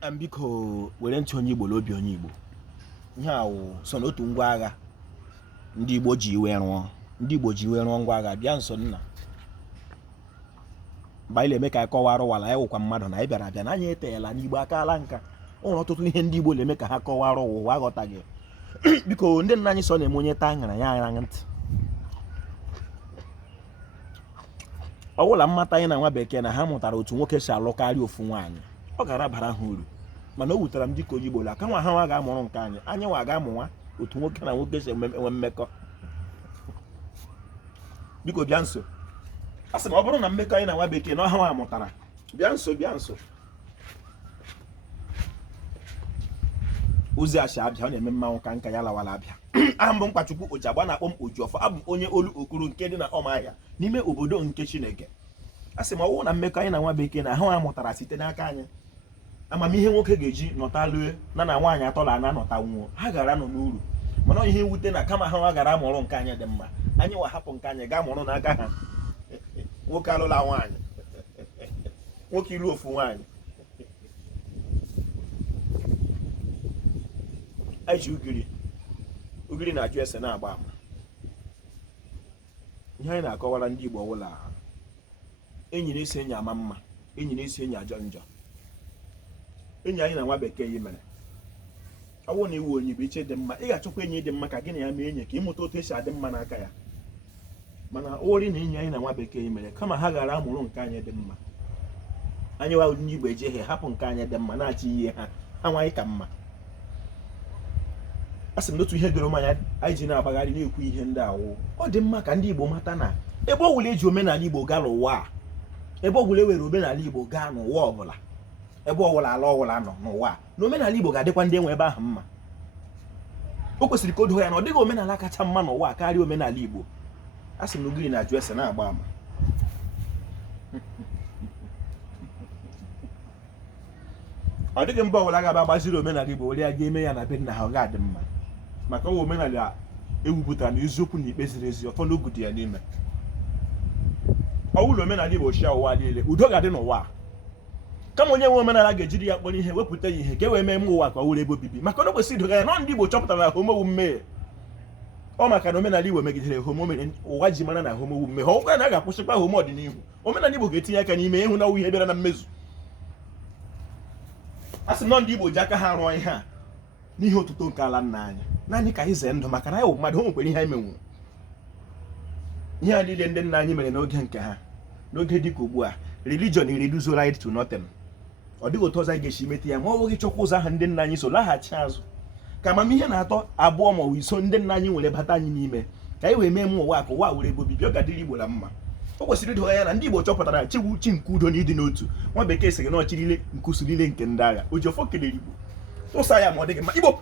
Ambiko were ntị onye Igbo n'obi onye Igbo. Ihe a wụ so n'otu ngwa agha ndị Igbo ji iwe rụọ ngwa agha bịa nso nna mgbe anyị na-eme ka anyị kọwara ụwala ya wụkwa mmadụ na anyị bịara abịa na anyị eteela n'Igbo akaala nka. O nwere ọtụtụ ihe ndị Igbo na-eme ka ha kọwara ụwa aghọtaghị. Biko ndị nna anyị so na-eme onye taa aṅara ya ara ntị. Ọ bụla mmata anyị na nwa bekee na ha mụtara otu nwoke si alụ karịa ofu nwaanyị, ọ gara bara ha uru, mana o wutere m dịka onye Igbo la ka nwa ha nwa ga-amụrụ nke anyị nwa ga-amụnwa otu nwoke na nwoke si enwe mmekọ. Biko bịa nso. A sị m ọ bụrụ na mmekọ anyị na nwa bekee na ọha nwa mụtara, bịa nso. Ozi asị Abia, ọ na-eme mmanwụ ka nka ya lawala Abia. Aha mbụ Mkpachukwu Ojagba na-akpọ m Ojiọfọ. Abụ m onye olu okuru nke dị na Ọmahịa n'ime obodo nke Chineke. A sị m ọ bụrụ na mmekọ anyị na nwa bekee na ha mụtara site n'aka anyị, amamihe nwoke ga-eji nọta lue na nwaanyị atọla na-anọta nwụọ, ha gara nọ n'uru. Mana ihe mwute na kama ha gara amụrụ nke anyị dị mma, anyị wa hapụ nke anyị gaa mụrụ n'aka ha. Nwoke alụla nwaanyị, nwoke ilu ofu nwaanyị. Anyị ji ugiri na-ajụ ese na-agba ama. Ihe anyị na-akọwara ndị Igbo ọbụla, enyi na-esi enyi ama mma, enyi na-esi enyi ajọ njọ. Enyi anyị na nwa bekee yi mere, ọ bụrụ na iwu onye bụ iche dị mma, ị ga-achọkwa enyi dị mma ka gị na ya mee enyi ka ịmụta otu esi adị mma n'aka ya. Mana ori na enyi anyị na nwa bekee yi mere, kama ha gara amụrụ nke anyị dị mma, anyị wa ndị Igbo ejeghe hapụ nke anyị dị mma na-achị ihe ha nwaanyị ka mma. A sị m n'otu ihe doro m anya anyị ji na-agbagharị na-ekwu ihe ndị awụ, ọ dị mma ka ndị Igbo mata na ebe ọ bụla eji omenala Igbo gaa n'ụwa, ebe ọ bụla ewere omenala Igbo gaa n'ụwa ọbụla, ebe ọbụla ala ọbụla nọ n'ụwa, na omenala Igbo ga-adịkwa ndị enwe ebe ahụ mma. O kwesịrị ka o doo ya na ọ dịghị omenala kacha mma n'ụwa karịa omenala Igbo. A sị m na ugiri na-ajụ ese na-agba ama. Ọ dịghị mba ọbụla ga-aba gbaziri omenala Igbo were ya ga-eme ya na be nna ha, ọ ga-adị mma. Maka ọ omenala ewupụtara na eziokwu na ikpe ziri ezi, ụfọdụ ogu dị ya n'ime. Ọ bụrụ omenala Igbo chia ụwa niile, udo ga-adị n'ụwa. Kama onye nwe omenala ga-ejiri ya kpọrọ ihe, wepụta ya ihe ka e wee mee mma ụwa ka ọ wụrụ ebe obibi. Maka na o kwesịrị idoga ya na ndị Igbo chọpụtara na homowu mmehie. Ọ maka na omenala Igbo megidere homo, ụwa ji mara na homowu mmehie. Ọ bụrụ na a ga-akwụsịkwa homo ọdịnihu, omenala Igbo ga-etinye aka n'ime ịhụ na ihe bịara na mmezu. A sị na ndị Igbo ji aka ha rụọ ihe a n'ihe otuto nke ala nna anyị, naanị ka anyị zee ndụ, maka na anyị bụ mmadụ, o nwekwara ihe anyị menwuru. Ihe a niile ndị nna anyị mere n'oge nke ha, n'oge dịka ugbu a, religion reduce right to nothing. Ọ dịghị otu ọzọ anyị ga-esi mete ya ma ọ bụghị chọkwa ụzọ ahụ ndị nna anyị so laghachi azụ, ka amamihe na-atọ abụọ ma ọ bụ iso ndị nna anyị nwere bata anyị n'ime, ka anyị wee mee mma ụwa ka ụwa were ebe obibi ọ ga-adịrị Igbo na mma. O kwesịrị idoga ya na ndị Igbo chọpụtara chiwu chi nke udo na ịdị n'otu. Nwa bekee sịrị na ọchị niile nkusu niile nke ndị agha. Ojiọfọ kelere Igbo tụsa ya ma ọ dịghị mma. Igbo